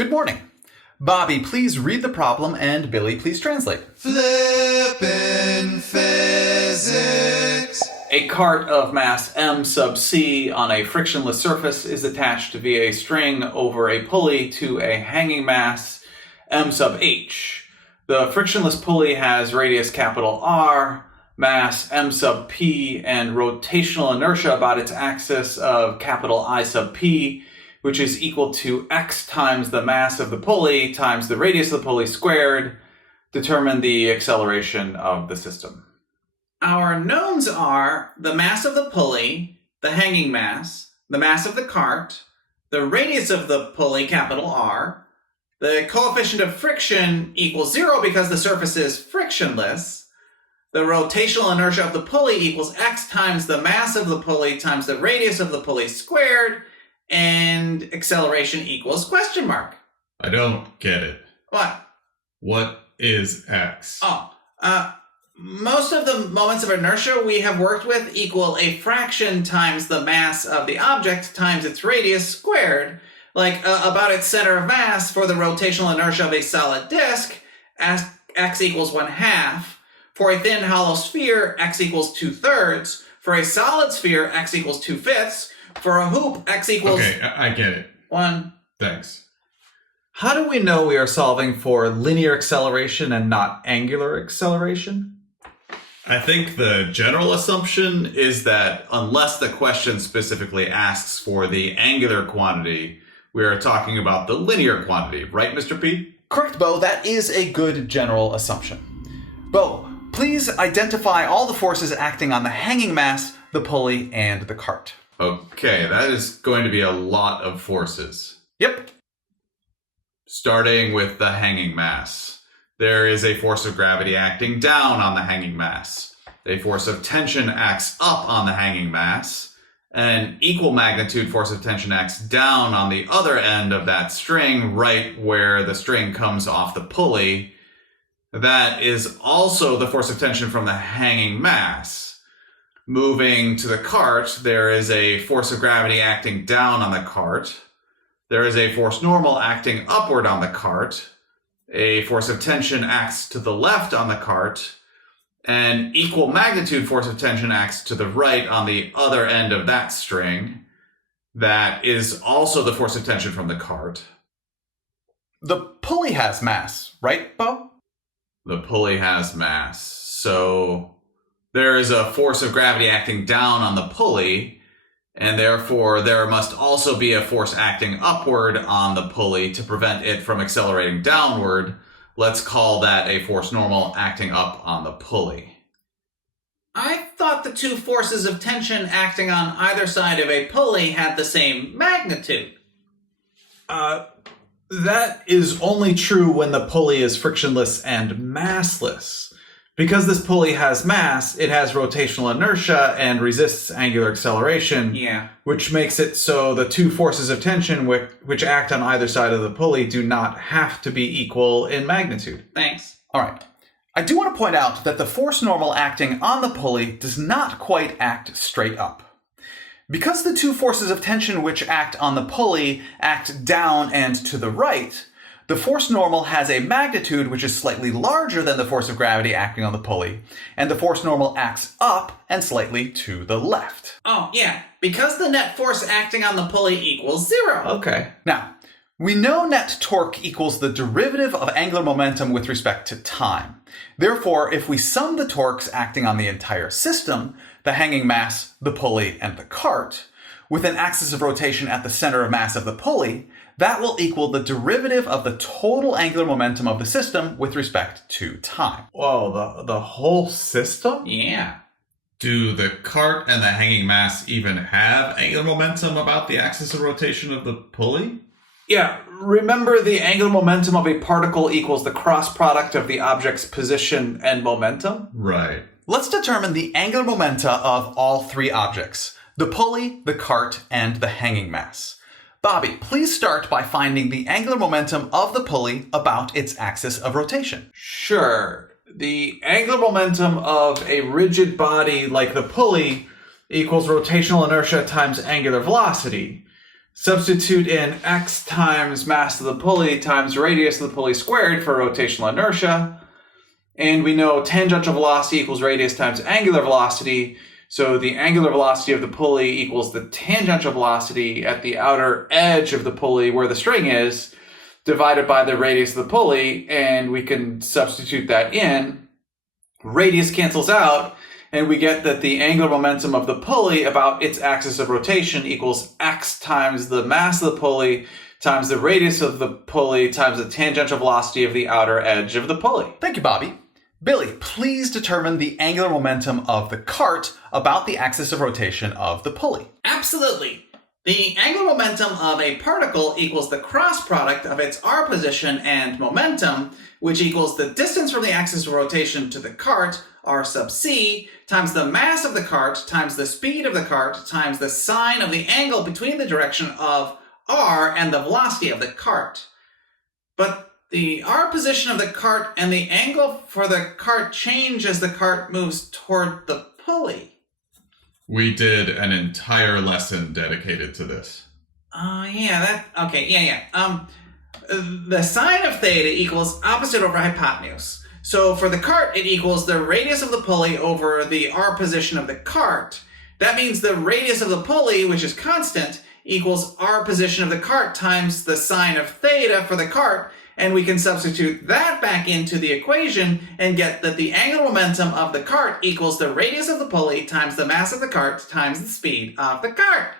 Good morning. Bobby, please read the problem, and Billy, please translate. Flippin' physics. A cart of mass m sub c on a frictionless surface is attached via a string over a pulley to a hanging mass m sub h. The frictionless pulley has radius capital R, mass m sub p, and rotational inertia about its axis of capital I sub p, which is equal to x times the mass of the pulley times the radius of the pulley squared. Determine the acceleration of the system. Our knowns are the mass of the pulley, the hanging mass, the mass of the cart, the radius of the pulley, capital R, the coefficient of friction equals 0 because the surface is frictionless, the rotational inertia of the pulley equals x times the mass of the pulley times the radius of the pulley squared, and acceleration equals question mark. I don't get it. What? What is x? Most of the moments of inertia we have worked with equal a fraction times the mass of the object times its radius squared. Like about its center of mass for the rotational inertia of a solid disk, x equals 1/2. For a thin hollow sphere, x equals 2/3. For a solid sphere, x equals 2/5. For a hoop, x equals... Okay, I get it. 1. Thanks. How do we know we are solving for linear acceleration and not angular acceleration? I think the general assumption is that unless the question specifically asks for the angular quantity, we are talking about the linear quantity, right, Mr. P? Correct, Bo. That is a good general assumption. Bo, please identify all the forces acting on the hanging mass, the pulley, and the cart. Okay, that is going to be a lot of forces. Yep. Starting with the hanging mass. There is a force of gravity acting down on the hanging mass. A force of tension acts up on the hanging mass. An equal magnitude force of tension acts down on the other end of that string, right where the string comes off the pulley. That is also the force of tension from the hanging mass. Moving to the cart, there is a force of gravity acting down on the cart. There is a force normal acting upward on the cart. A force of tension acts to the left on the cart. An equal magnitude force of tension acts to the right on the other end of that string. That is also the force of tension from the cart. The pulley has mass, right, Bo? The pulley has mass. So there is a force of gravity acting down on the pulley, and therefore there must also be a force acting upward on the pulley to prevent it from accelerating downward. Let's call that a force normal acting up on the pulley. I thought the two forces of tension acting on either side of a pulley had the same magnitude. That is only true when the pulley is frictionless and massless. Because this pulley has mass, it has rotational inertia and resists angular acceleration, which makes it so the two forces of tension which act on either side of the pulley do not have to be equal in magnitude. Thanks. All right. I do want to point out that the force normal acting on the pulley does not quite act straight up. Because the two forces of tension which act on the pulley act down and to the right, the force normal has a magnitude which is slightly larger than the force of gravity acting on the pulley, and the force normal acts up and slightly to the left. Oh, yeah, because the net force acting on the pulley equals 0. Okay. Now, we know net torque equals the derivative of angular momentum with respect to time. Therefore, if we sum the torques acting on the entire system, the hanging mass, the pulley, and the cart, with an axis of rotation at the center of mass of the pulley, that will equal the derivative of the total angular momentum of the system with respect to time. Whoa, the whole system? Yeah. Do the cart and the hanging mass even have angular momentum about the axis of rotation of the pulley? Yeah, remember the angular momentum of a particle equals the cross product of the object's position and momentum? Right. Let's determine the angular momenta of all three objects: the pulley, the cart, and the hanging mass. Bobby, please start by finding the angular momentum of the pulley about its axis of rotation. Sure. The angular momentum of a rigid body like the pulley equals rotational inertia times angular velocity. Substitute in x times mass of the pulley times radius of the pulley squared for rotational inertia. And we know tangential velocity equals radius times angular velocity. So the angular velocity of the pulley equals the tangential velocity at the outer edge of the pulley where the string is, divided by the radius of the pulley, and we can substitute that in. Radius cancels out, and we get that the angular momentum of the pulley about its axis of rotation equals x times the mass of the pulley times the radius of the pulley times the tangential velocity of the outer edge of the pulley. Thank you, Bobby. Billy, please determine the angular momentum of the cart about the axis of rotation of the pulley. Absolutely. The angular momentum of a particle equals the cross product of its r position and momentum, which equals the distance from the axis of rotation to the cart, r sub c, times the mass of the cart, times the speed of the cart, times the sine of the angle between the direction of r and the velocity of the cart. But the r position of the cart and the angle for the cart change as the cart moves toward the pulley. We did an entire lesson dedicated to this. The sine of theta equals opposite over hypotenuse. So for the cart, it equals the radius of the pulley over the r position of the cart. That means the radius of the pulley, which is constant, equals r position of the cart times the sine of theta for the cart, and we can substitute that back into the equation and get that the angular momentum of the cart equals the radius of the pulley times the mass of the cart times the speed of the cart.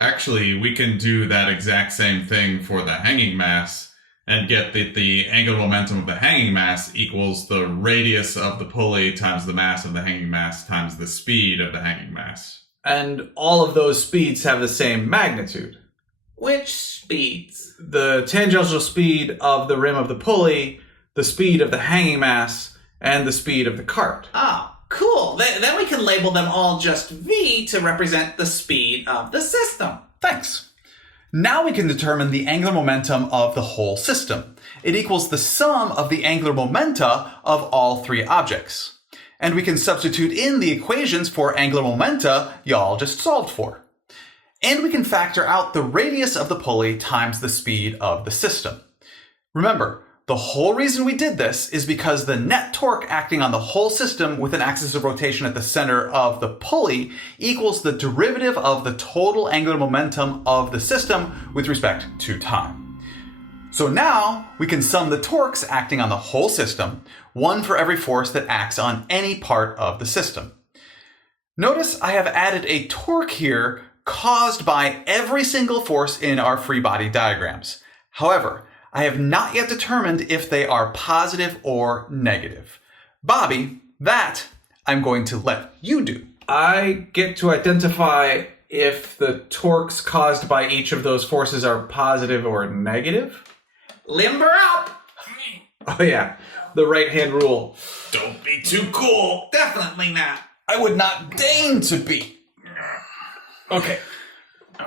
Actually, we can do that exact same thing for the hanging mass and get that the angular momentum of the hanging mass equals the radius of the pulley times the mass of the hanging mass times the speed of the hanging mass. And all of those speeds have the same magnitude. Which speeds? The tangential speed of the rim of the pulley, the speed of the hanging mass, and the speed of the cart. Oh, cool. Then we can label them all just v to represent the speed of the system. Thanks. Now we can determine the angular momentum of the whole system. It equals the sum of the angular momenta of all three objects. And we can substitute in the equations for angular momenta y'all just solved for. And we can factor out the radius of the pulley times the speed of the system. Remember, the whole reason we did this is because the net torque acting on the whole system with an axis of rotation at the center of the pulley equals the derivative of the total angular momentum of the system with respect to time. So now we can sum the torques acting on the whole system, one for every force that acts on any part of the system. Notice I have added a torque here caused by every single force in our free body diagrams. However, I have not yet determined if they are positive or negative. Bobby, that I'm going to let you do. I get to identify if the torques caused by each of those forces are positive or negative. Limber up! Oh yeah, the right-hand rule. Don't be too cool. Definitely not. I would not deign to be. Okay.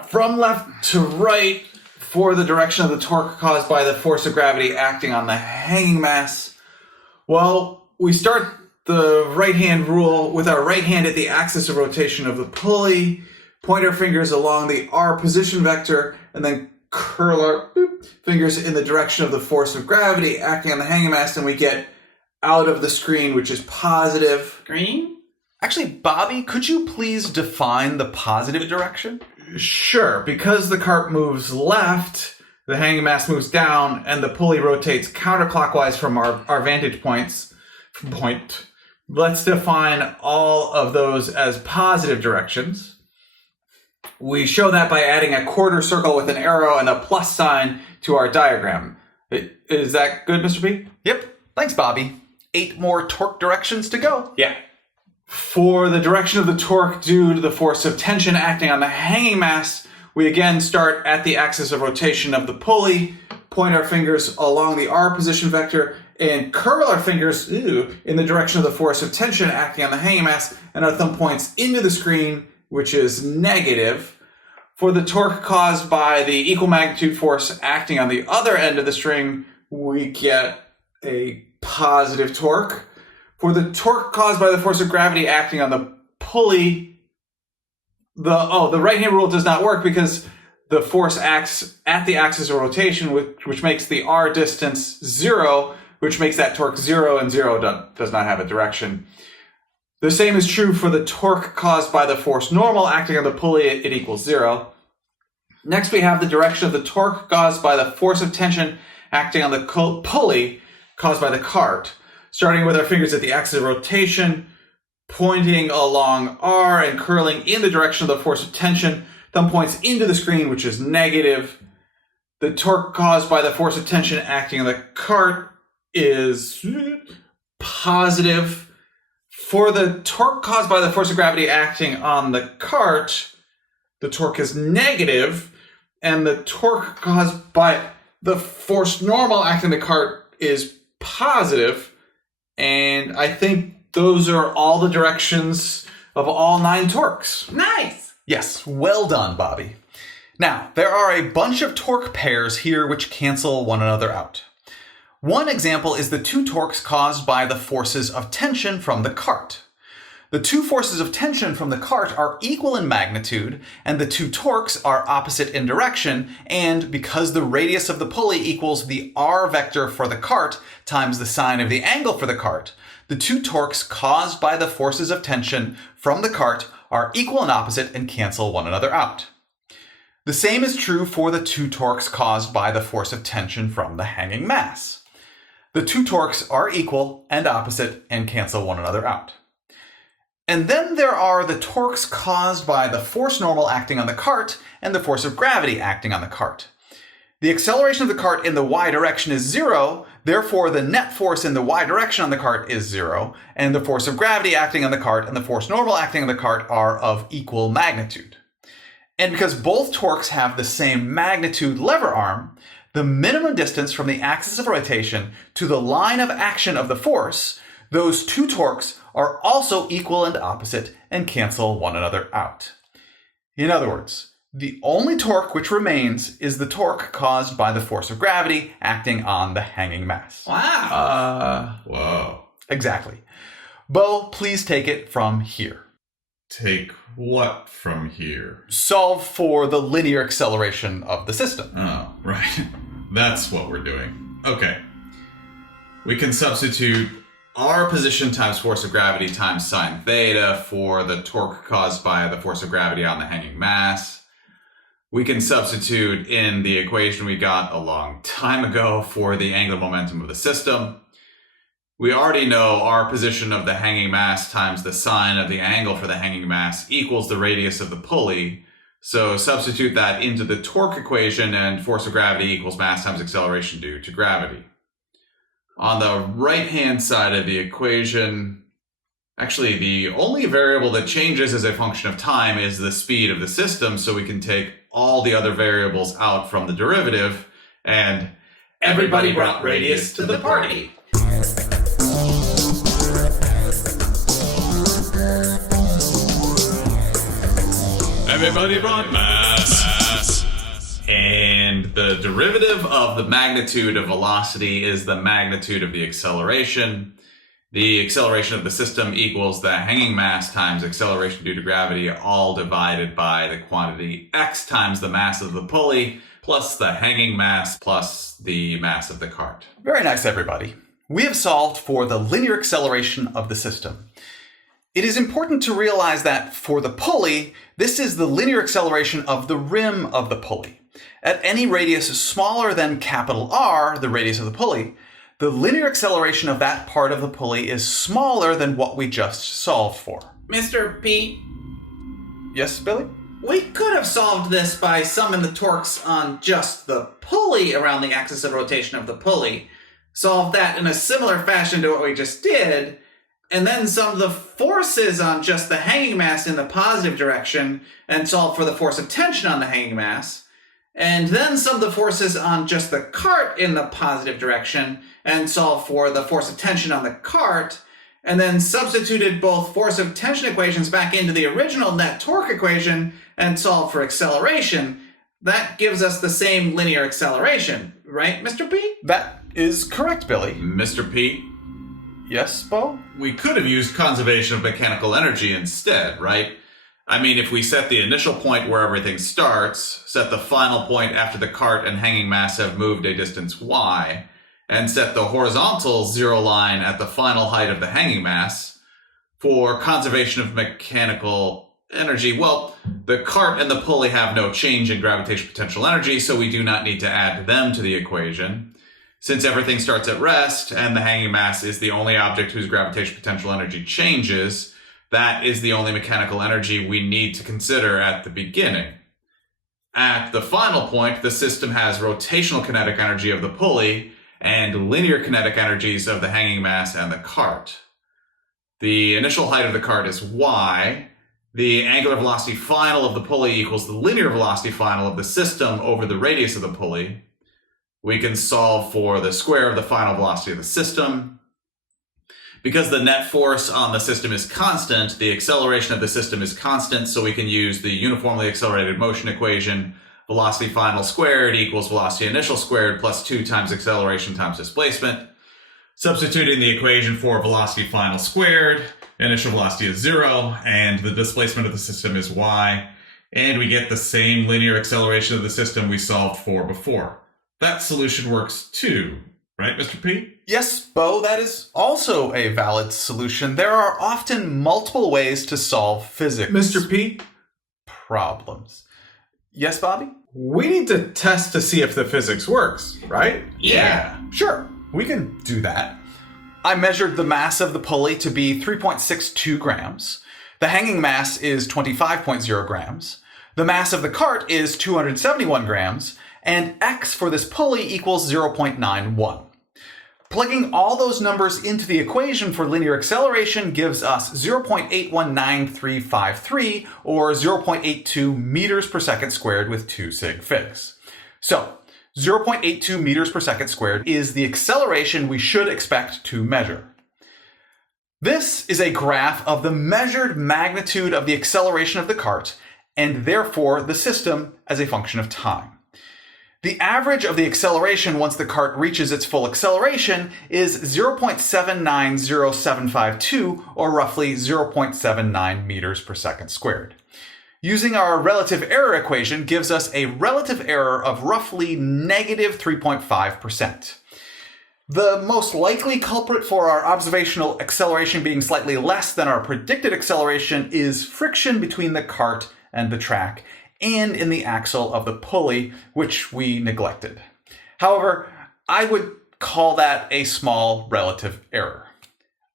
From left to right for the direction of the torque caused by the force of gravity acting on the hanging mass. Well, we start the right-hand rule with our right hand at the axis of rotation of the pulley, point our fingers along the r position vector, and then curl our fingers in the direction of the force of gravity acting on the hanging mass, and we get out of the screen, which is positive. Green? Actually, Bobby, could you please define the positive direction? Sure, because the cart moves left, the hanging mass moves down, and the pulley rotates counterclockwise from our vantage point. Let's define all of those as positive directions. We show that by adding a quarter circle with an arrow and a plus sign to our diagram. Is that good, Mr. B? Yep. Thanks, Bobby. 8 more torque directions to go. Yeah. For the direction of the torque due to the force of tension acting on the hanging mass, we again start at the axis of rotation of the pulley, point our fingers along the r position vector, and curl our fingers in the direction of the force of tension acting on the hanging mass, and our thumb points into the screen, which is negative. For the torque caused by the equal magnitude force acting on the other end of the string, we get a positive torque. For the torque caused by the force of gravity acting on the pulley, the right-hand rule does not work because the force acts at the axis of rotation, which makes the r distance 0, which makes that torque 0, and 0 does not have a direction. The same is true for the torque caused by the force normal acting on the pulley. It equals 0. Next, we have the direction of the torque caused by the force of tension acting on the pulley caused by the cart. Starting with our fingers at the axis of rotation, pointing along r and curling in the direction of the force of tension. Thumb points into the screen, which is negative. The torque caused by the force of tension acting on the cart is positive. For the torque caused by the force of gravity acting on the cart, the torque is negative, and the torque caused by the force normal acting on the cart is positive. And I think those are all the directions of all 9 torques. Nice! Yes, well done, Bobby. Now, there are a bunch of torque pairs here which cancel one another out. One example is the 2 torques caused by the forces of tension from the cart. The 2 forces of tension from the cart are equal in magnitude, and the 2 torques are opposite in direction, and because the radius of the pulley equals the r vector for the cart times the sine of the angle for the cart, the 2 torques caused by the forces of tension from the cart are equal and opposite and cancel one another out. The same is true for the 2 torques caused by the force of tension from the hanging mass. The 2 torques are equal and opposite and cancel one another out. And then there are the torques caused by the force normal acting on the cart and the force of gravity acting on the cart. The acceleration of the cart in the y direction is 0, therefore the net force in the y direction on the cart is 0, and the force of gravity acting on the cart and the force normal acting on the cart are of equal magnitude. And because both torques have the same magnitude lever arm, the minimum distance from the axis of rotation to the line of action of the force, those 2 torques are also equal and opposite and cancel one another out. In other words, the only torque which remains is the torque caused by the force of gravity acting on the hanging mass. Wow. Whoa. Exactly. Bo, please take it from here. Take what from here? Solve for the linear acceleration of the system. Oh, right. That's what we're doing. Okay. We can substitute r position times force of gravity times sine theta for the torque caused by the force of gravity on the hanging mass. We can substitute in the equation we got a long time ago for the angular momentum of the system. We already know r position of the hanging mass times the sine of the angle for the hanging mass equals the radius of the pulley. So substitute that into the torque equation, and force of gravity equals mass times acceleration due to gravity. On the right-hand side of the equation, actually the only variable that changes as a function of time is the speed of the system, so we can take all the other variables out from the derivative, and Everybody brought radius to the party. everybody brought mass. And the derivative of the magnitude of velocity is the magnitude of the acceleration. The acceleration of the system equals the hanging mass times acceleration due to gravity, all divided by the quantity x times the mass of the pulley, plus the hanging mass, plus the mass of the cart. Very nice, everybody. We have solved for the linear acceleration of the system. It is important to realize that for the pulley, this is the linear acceleration of the rim of the pulley. At any radius smaller than capital R, the radius of the pulley, the linear acceleration of that part of the pulley is smaller than what we just solved for. Mr. P, Yes, Billy? we could have solved this by summing the torques on just the pulley around the axis of rotation of the pulley, solve that in a similar fashion to what we just did, and then sum the forces on just the hanging mass in the positive direction and solve for the force of tension on the hanging mass, and then sum the forces on just the cart in the positive direction and solve for the force of tension on the cart, and then substituted both force of tension equations back into the original net torque equation and solve for acceleration. That gives us the same linear acceleration, right, Mr. P? That is correct, Billy. Mr. P, Yes, Bo? we could have used conservation of mechanical energy instead, right? I mean, if we set the initial point where everything starts, set the final point after the cart and hanging mass have moved a distance y, and set the horizontal zero line at the final height of the hanging mass, for conservation of mechanical energy, well, the cart and the pulley have no change in gravitational potential energy, so we do not need to add them to the equation. Since everything starts at rest, and the hanging mass is the only object whose gravitational potential energy changes, that is the only mechanical energy we need to consider at the beginning. At the final point, the system has rotational kinetic energy of the pulley and linear kinetic energies of the hanging mass and the cart. The initial height of the cart is y. The angular velocity final of the pulley equals the linear velocity final of the system over the radius of the pulley. We can solve for the square of the final velocity of the system. Because the net force on the system is constant, the acceleration of the system is constant, so we can use the uniformly accelerated motion equation, velocity final squared equals velocity initial squared plus 2 times acceleration times displacement. Substituting the equation for velocity final squared, initial velocity is 0, and the displacement of the system is y, and we get the same linear acceleration of the system we solved for before. That solution works too, right, Mr. P? Yes, Bo, that is also a valid solution. There are often multiple ways to solve physics Mr. P, problems. Yes, Bobby? we need to test to see if the physics works, right? Yeah. Sure, we can do that. I measured the mass of the pulley to be 3.62 grams. The hanging mass is 25.0 grams. The mass of the cart is 271 grams. And x for this pulley equals 0.91. Plugging all those numbers into the equation for linear acceleration gives us 0.819353, or 0.82 meters per second squared with 2 sig figs. So, 0.82 meters per second squared is the acceleration we should expect to measure. This is a graph of the measured magnitude of the acceleration of the cart, and therefore the system as a function of time. The average of the acceleration once the cart reaches its full acceleration is 0.790752, or roughly 0.79 meters per second squared. Using our relative error equation gives us a relative error of roughly negative 3.5%. The most likely culprit for our observational acceleration being slightly less than our predicted acceleration is friction between the cart and the track, and in the axle of the pulley, which we neglected. However, I would call that a small relative error.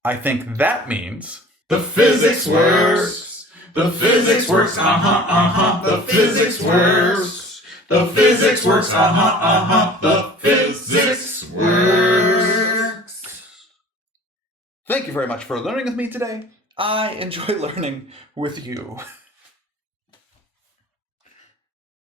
I think that means The physics works. The physics works. The physics works. The physics works. The physics works. Thank you very much for learning with me today. I enjoy learning with you.